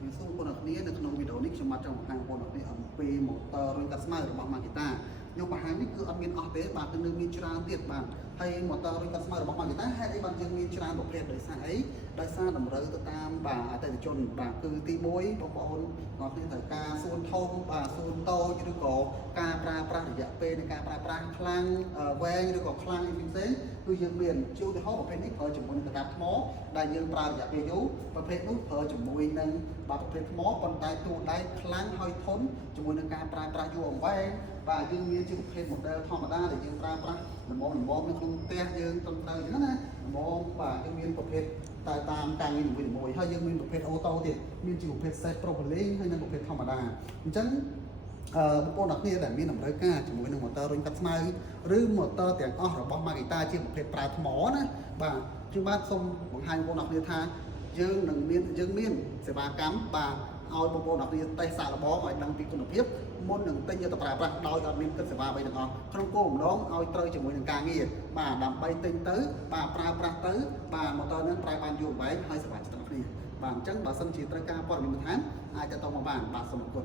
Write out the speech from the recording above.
ជំរាបសួរបងប្អូនអរគ្នានៅក្នុងវីដេអូនេះខ្ញុំមកចង់បង្ហាញបងប្អូនអរគ្នាអំពីម៉ូទ័ររុញកាត់ស្មៅរបស់ Makita ខ្ញុំបង្ហាញនេះគឺអត់មានអស់ទេបាទគឺនៅមានច្រើនទៀតបាទហើយម៉ូទ័ររុញកាត់ស្មៅរបស់ Makita ហេតុអីបានយើងមានច្រើនប្រភេទដោយសារអីដោយសារតម្រូវទៅតាមបាទអតិថិជនបាទគឺទី1បងប្អូនអរគ្នាត្រូវការសួនធំបាទសួនតូចឬក៏ការប្រើប្រាស់រយៈពេលនៃការប្រើប្រាស់ខ្លាំងវែងឬក៏ខ្លាំងអីផ្សេងគឺយើងមានជាឧទាហរណ៍ប្រភេទនេះប្រើជាមួយនឹងកាតាបថ្មដែលយើងប្រើរយៈពេលយូរប្រភេទនោះប្រើជាមួយនឹងបាទប្រភេទថ្មប៉ុន្តែតួដែកខ្លាំងហើយធន់ជាមួយនឹងការប្រើប្រាស់យូរអង្វែងបាទយើងមានជាប្រភេទ model ធម្មតាដែលយើងប្រើប្រាស់ល្មមនៅក្នុងផ្ទះយើងទៅអញ្ចឹងណាល្មមបាទយើងមានប្រភេទតែតាមការងារនីមួយៗហើយយើងមានប្រភេទអូតូទៀតមានជាប្រភេទ set propylene ហើយនិងប្រភេទធម្មតាអញ្ចឹងបងប្អូនអរគ្នាដែលមានតម្រូវការជាមួយនឹងម៉ូទ័ររុញកាត់ស្មៅឬម៉ូទ័រទាំងអស់របស់ Makita ជាប្រភេទប្រើថ្មណាបាទខ្ញុំបាទសូមបង្ហាញបងប្អូនអរគ្នាថាយើងមានសេវាកម្មបាទឲ្យបងប្អូនអរគ្នាតេស្តសាកល្បងឲ្យដឹងពីគុណភាពមុននឹងទិញយកទៅប្រើប្រាស់ដោយអត់មានគិតសេវាអ្វីទាំងអស់ក្នុងគោលបំណងឲ្យត្រូវជាមួយនឹងការងារបាទដើម្បីទិញទៅបាទប្រើប្រាស់ទៅបាទម៉ូទ័រនឹងប្រើបានយូរអង្វែងហើយសុវត្ថិភាពគ្នាបាទអញ្ចឹងបើសិនជាត្រូវការព័ត៌មានបន្ថែមអាចទៅមកបានបាទសូមអរគុណ